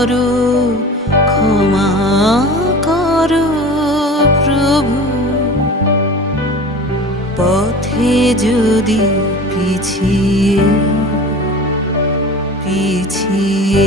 করো ক্ষমা করো প্রভু পথে যদি পিছিয়ে পিছিয়ে